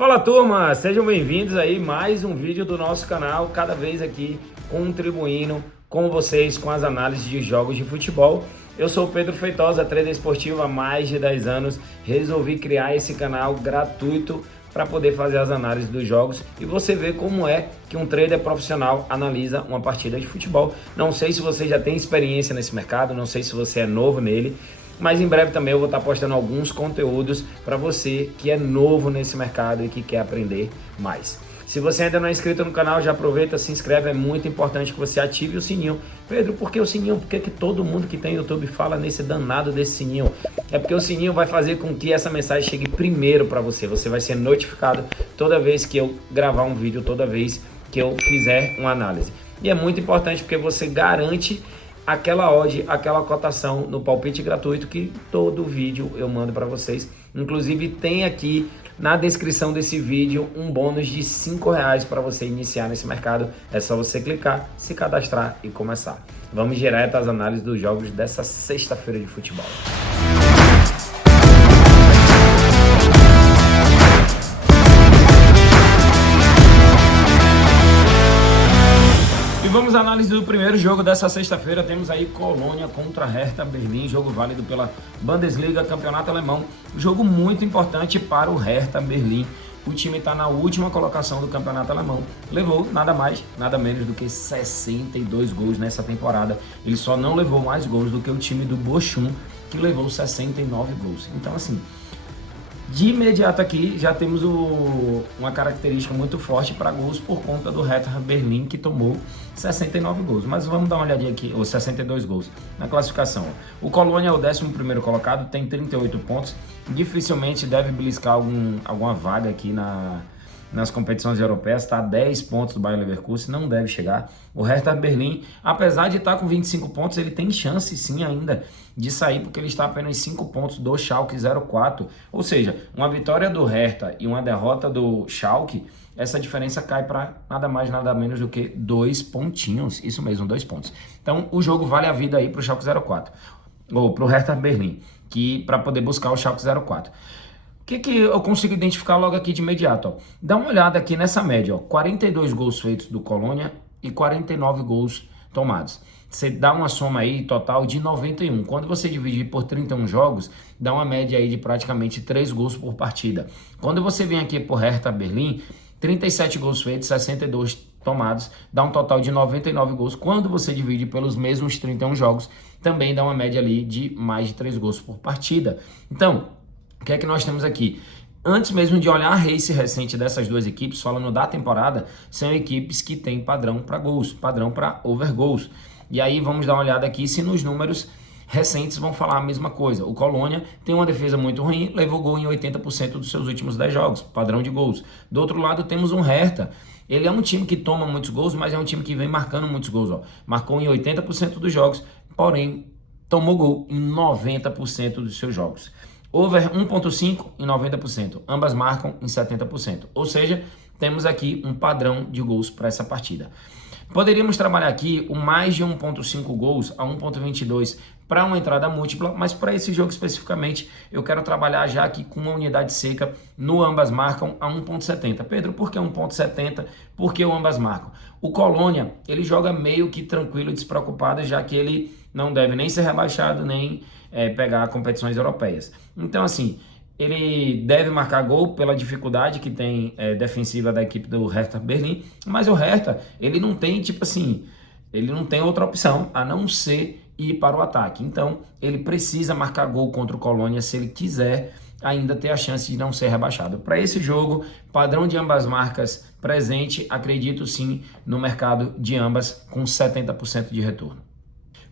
Fala turma, sejam bem-vindos aí mais um vídeo do nosso canal, cada vez aqui contribuindo com vocês com as análises de jogos de futebol. Eu sou o Pedro Feitosa, trader esportivo há mais de 10 anos, resolvi criar esse canal gratuito para poder fazer as análises dos jogos e você vê como é que um trader profissional analisa uma partida de futebol. Não sei se você já tem experiência nesse mercado, não sei se você é novo nele, mas em breve também eu vou estar postando alguns conteúdos para você que é novo nesse mercado e que quer aprender mais. Se você ainda não é inscrito no canal, já aproveita, se inscreve, é muito importante que você ative o sininho. Pedro, por que o sininho? Por que todo mundo que tem YouTube fala nesse danado desse sininho? É porque o sininho vai fazer com que essa mensagem chegue primeiro para você. Você vai ser notificado toda vez que eu gravar um vídeo, toda vez que eu fizer uma análise. E é muito importante porque você garante aquela odd, aquela cotação no palpite gratuito que todo vídeo eu mando para vocês. Inclusive tem aqui na descrição desse vídeo um bônus de R$5 para você iniciar nesse mercado. É só você clicar, se cadastrar e começar. Vamos direto às análises dos jogos dessa sexta-feira de futebol. Vamos à análise do primeiro jogo dessa sexta-feira. Temos aí Colônia contra Hertha Berlim, jogo válido pela Bundesliga, campeonato alemão. Jogo muito importante para o Hertha Berlim. O time está na última colocação do campeonato alemão. Levou nada mais, nada menos do que 62 gols nessa temporada. Ele só não levou mais gols do que o time do Bochum, que levou 69 gols. Então, assim, de imediato aqui já temos uma característica muito forte para gols por conta do Hertha Berlim, que tomou 69 gols. Mas vamos dar uma olhadinha aqui, ou 62 gols na classificação. O Colônia é o 11º colocado, tem 38 pontos. Dificilmente deve beliscar alguma vaga aqui nas competições europeias, está a 10 pontos do Bayer Leverkusen, não deve chegar. O Hertha Berlim, apesar de estar com 25 pontos, ele tem chance sim ainda de sair, porque ele está a apenas 5 pontos do Schalke 04. Ou seja, uma vitória do Hertha e uma derrota do Schalke, essa diferença cai para nada mais, nada menos do que 2 pontinhos. Isso mesmo, 2 pontos. Então o jogo vale a vida aí para o Schalke 04, ou para o Hertha Berlim, que para poder buscar o Schalke 04. O que eu consigo identificar logo aqui de imediato? Ó? Dá uma olhada aqui nessa média, ó, 42 gols feitos do Colônia e 49 gols tomados. Você dá uma soma aí total de 91. Quando você dividir por 31 jogos, dá uma média aí de praticamente 3 gols por partida. Quando você vem aqui por Hertha Berlim, 37 gols feitos, 62 tomados, dá um total de 99 gols. Quando você divide pelos mesmos 31 jogos, também dá uma média ali de mais de 3 gols por partida. Então, o que é que nós temos aqui? Antes mesmo de olhar a race recente dessas duas equipes, falando da temporada, são equipes que têm padrão para gols, padrão para over gols. E aí vamos dar uma olhada aqui se nos números recentes vão falar a mesma coisa. O Colônia tem uma defesa muito ruim, levou gol em 80% dos seus últimos 10 jogos, padrão de gols. Do outro lado temos um Hertha. Ele é um time que toma muitos gols, mas é um time que vem marcando muitos gols. Ó. Marcou em 80% dos jogos, porém tomou gol em 90% dos seus jogos. Over 1.5 em 90%, ambas marcam em 70%, ou seja, temos aqui um padrão de gols para essa partida. Poderíamos trabalhar aqui o mais de 1.5 gols a 1.22 para uma entrada múltipla, mas para esse jogo especificamente eu quero trabalhar já aqui com uma unidade seca no ambas marcam a 1.70. Pedro, por que 1.70? Porque o ambas marcam. O Colônia, ele joga meio que tranquilo, despreocupado, já que ele não deve nem ser rebaixado, nem pegar competições europeias. Então, assim, ele deve marcar gol pela dificuldade que tem defensiva da equipe do Hertha Berlim, mas o Hertha, ele não tem, tipo assim, ele não tem outra opção a não ser ir para o ataque. Então, ele precisa marcar gol contra o Colônia se ele quiser ainda ter a chance de não ser rebaixado. Para esse jogo, padrão de ambas marcas presente, acredito sim no mercado de ambas com 70% de retorno.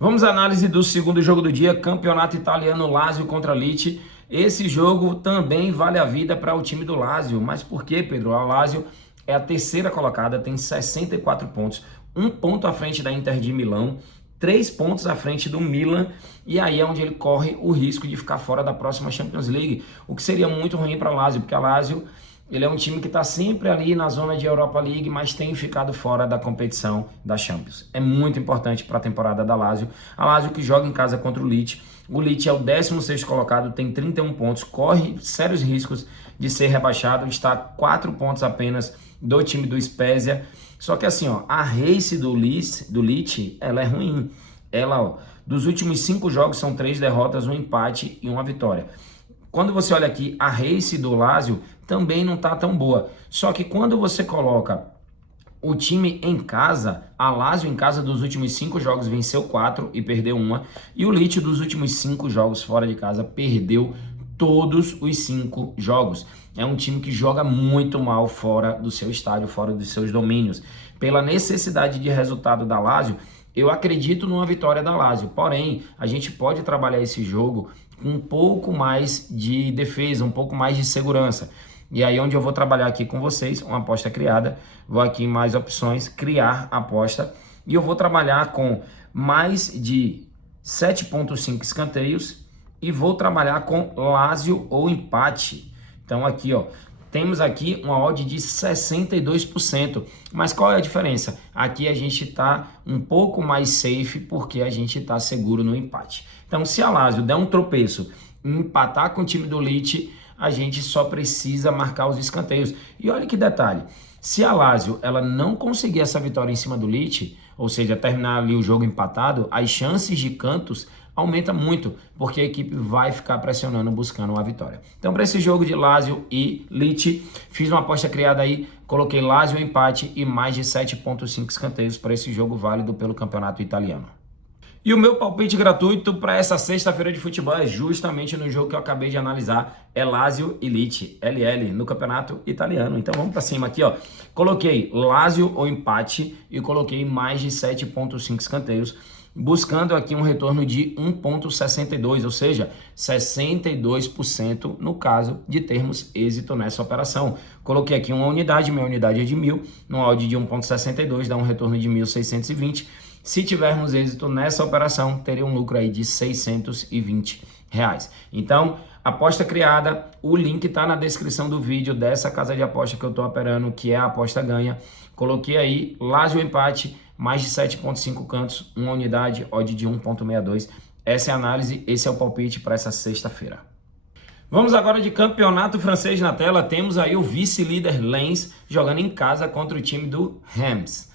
Vamos à análise do segundo jogo do dia, campeonato italiano, Lazio contra Lecce. Esse jogo também vale a vida para o time do Lazio. Mas por quê, Pedro? A Lazio é a terceira colocada, tem 64 pontos, 1 ponto à frente da Inter de Milão, 3 pontos à frente do Milan, e aí é onde ele corre o risco de ficar fora da próxima Champions League, o que seria muito ruim para a Lazio, porque a Lazio ele é um time que está sempre ali na zona de Europa League, mas tem ficado fora da competição da Champions. É muito importante para a temporada da Lazio. A Lazio que joga em casa contra o Lecce. O Lecce é o 16º colocado, tem 31 pontos, corre sérios riscos de ser rebaixado, está a 4 pontos apenas do time do Spezia. Só que assim, ó, a race do Lecce, ela é ruim. Ela, ó, dos últimos 5 jogos são 3 derrotas, um empate e uma vitória. Quando você olha aqui, a race do Lazio também não tá tão boa. Só que quando você coloca o time em casa, a Lazio em casa dos últimos 5 jogos venceu 4 e perdeu uma. E o Lecce dos últimos 5 jogos fora de casa perdeu todos os 5 jogos. É um time que joga muito mal fora do seu estádio, fora dos seus domínios. Pela necessidade de resultado da Lazio, eu acredito numa vitória da Lazio. Porém, a gente pode trabalhar esse jogo com um pouco mais de defesa, um pouco mais de segurança. E aí onde eu vou trabalhar aqui com vocês, uma aposta criada, vou aqui em mais opções, criar aposta, e eu vou trabalhar com mais de 7,5 escanteios e vou trabalhar com Lazio ou empate. Então aqui, ó, temos aqui uma odd de 62%, mas qual é a diferença? Aqui a gente está um pouco mais safe porque a gente está seguro no empate. Então se a Lazio der um tropeço e empatar com o time do Lecce, a gente só precisa marcar os escanteios. E olha que detalhe, se a Lazio ela não conseguir essa vitória em cima do Lecce, ou seja, terminar ali o jogo empatado, as chances de cantos aumentam muito, porque a equipe vai ficar pressionando, buscando uma vitória. Então, para esse jogo de Lazio e Lecce, fiz uma aposta criada aí, coloquei Lazio empate e mais de 7,5 escanteios para esse jogo válido pelo campeonato italiano. E o meu palpite gratuito para essa sexta-feira de futebol é justamente no jogo que eu acabei de analisar, é Lazio e Lecce, LL, no campeonato italiano. Então vamos para cima aqui, ó. Coloquei Lazio ou empate e coloquei mais de 7,5 escanteios, buscando aqui um retorno de 1,62, ou seja, 62% no caso de termos êxito nessa operação. Coloquei aqui uma unidade, minha unidade é de 1.000, no odd de 1,62 dá um retorno de 1.620. Se tivermos êxito nessa operação, teria um lucro aí de R$620. Então, aposta criada, o link está na descrição do vídeo dessa casa de aposta que eu estou operando, que é a aposta ganha. Coloquei aí, Lazio empate, mais de 7,5 cantos, uma unidade, odd de 1,62. Essa é a análise, esse é o palpite para essa sexta-feira. Vamos agora de campeonato francês na tela. Temos aí o vice-líder Lens jogando em casa contra o time do Reims.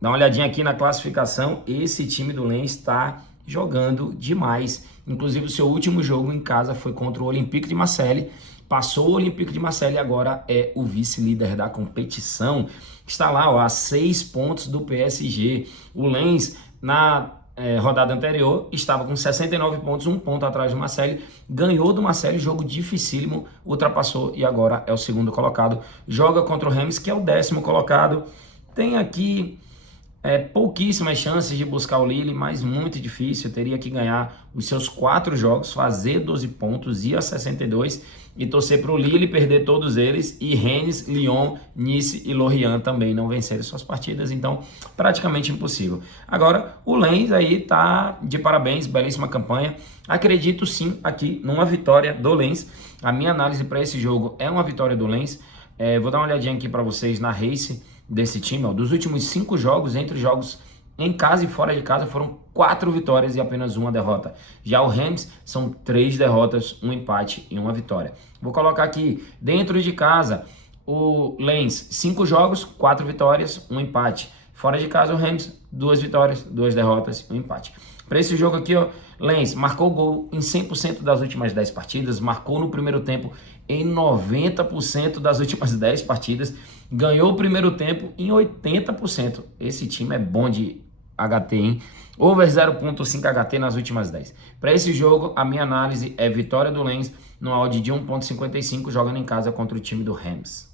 Dá uma olhadinha aqui na classificação, esse time do Lens está jogando demais. Inclusive o seu último jogo em casa foi contra o Olympique de Marseille. Passou o Olympique de Marseille e agora é o vice-líder da competição. Está lá, ó, a 6 pontos do PSG. O Lens, na rodada anterior, estava com 69 pontos, 1 ponto atrás do Marseille. Ganhou do Marseille, jogo dificílimo, ultrapassou e agora é o segundo colocado. Joga contra o Reims, que é o 10º colocado. Tem aqui pouquíssimas chances de buscar o Lille, mas muito difícil. Teria que ganhar os seus 4 jogos, fazer 12 pontos, ir a 62 e torcer para o Lille perder todos eles e Rennes, Lyon, Nice e Lorient também não vencerem suas partidas, então praticamente impossível. Agora o Lens aí tá de parabéns, belíssima campanha. Acredito sim aqui numa vitória do Lens. A minha análise para esse jogo é uma vitória do Lens. Vou dar uma olhadinha aqui para vocês na race desse time, ó. Dos últimos 5 jogos, entre jogos em casa e fora de casa, foram 4 vitórias e apenas uma derrota. Já o Reims são 3 derrotas, um empate e uma vitória. Vou colocar aqui, dentro de casa, o Lens, 5 jogos, 4 vitórias, um empate. Fora de casa, o Reims, 2 vitórias, 2 derrotas e um empate. Para esse jogo aqui, ó, Lens marcou gol em 100% das últimas 10 partidas, marcou no primeiro tempo em 90% das últimas 10 partidas, ganhou o primeiro tempo em 80%. Esse time é bom de HT, hein? Over 0,5 HT nas últimas 10. Para esse jogo, a minha análise é vitória do Lens no odd de 1,55, jogando em casa contra o time do Reims.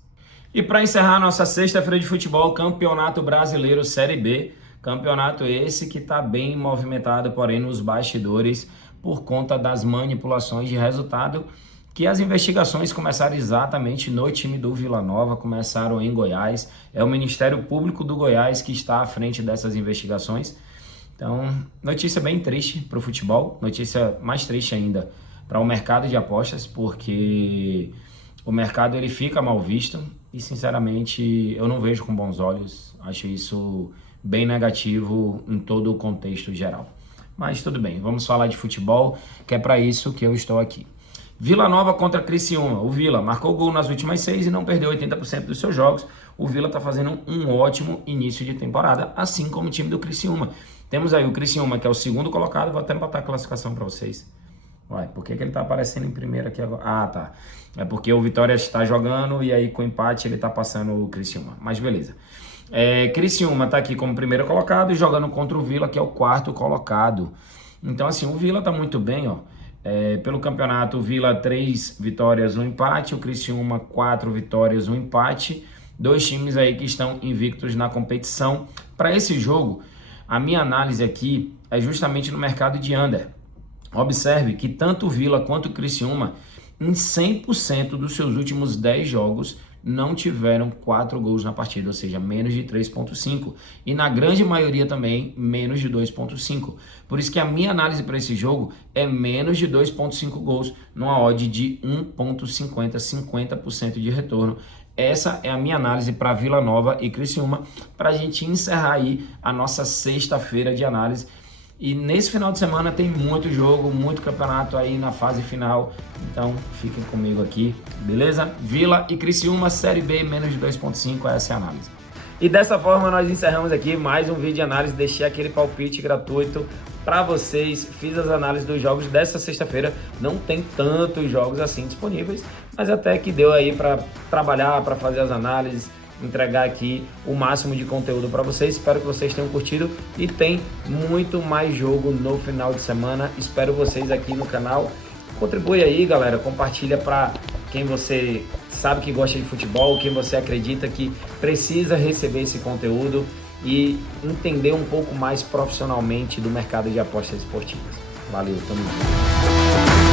E para encerrar nossa sexta-feira de futebol, Campeonato Brasileiro Série B. Campeonato esse que está bem movimentado, porém nos bastidores, por conta das manipulações de resultado, que as investigações começaram exatamente no time do Vila Nova, começaram em Goiás. É o Ministério Público do Goiás que está à frente dessas investigações. Então, notícia bem triste para o futebol, notícia mais triste ainda para o mercado de apostas, porque o mercado ele fica mal visto e, sinceramente, eu não vejo com bons olhos. Acho isso bem negativo em todo o contexto geral. Mas tudo bem, vamos falar de futebol, que é para isso que eu estou aqui. Vila Nova contra Criciúma. O Vila marcou gol nas últimas 6 e não perdeu 80% dos seus jogos. O Vila está fazendo um ótimo início de temporada, assim como o time do Criciúma. Temos aí o Criciúma, que é o segundo colocado. Vou até botar a classificação para vocês. Uai, por que ele está aparecendo em primeiro aqui agora? Ah, tá. É porque o Vitória está jogando e aí com empate ele está passando o Criciúma. Mas beleza. Criciúma está aqui como primeiro colocado e jogando contra o Vila, que é o quarto colocado. Então, assim, o Vila está muito bem, ó. Pelo campeonato, o Vila 3 vitórias, 1 empate, o Criciúma 4 vitórias, 1 empate, 2 times aí que estão invictos na competição. Para esse jogo, a minha análise aqui é justamente no mercado de under. Observe que tanto o Vila quanto o Criciúma, em 100% dos seus últimos 10 jogos, não tiveram 4 gols na partida, ou seja, menos de 3.5. E na grande maioria também, menos de 2.5. Por isso que a minha análise para esse jogo é menos de 2.5 gols, numa odd de 1.50, 50% de retorno. Essa é a minha análise para Vila Nova e Criciúma, para a gente encerrar aí a nossa sexta-feira de análise. E nesse final de semana tem muito jogo, muito campeonato aí na fase final. Então fiquem comigo aqui, beleza? Vila e Criciúma, Série B, menos de 2.5, essa é a análise. E dessa forma nós encerramos aqui mais um vídeo de análise. Deixei aquele palpite gratuito para vocês. Fiz as análises dos jogos dessa sexta-feira. Não tem tantos jogos assim disponíveis, mas até que deu aí para trabalhar, para fazer as análises, entregar aqui o máximo de conteúdo para vocês. Espero que vocês tenham curtido e tem muito mais jogo no final de semana. Espero vocês aqui no canal. Contribui aí, galera, compartilha para quem você sabe que gosta de futebol, quem você acredita que precisa receber esse conteúdo e entender um pouco mais profissionalmente do mercado de apostas esportivas. Valeu, tamo junto.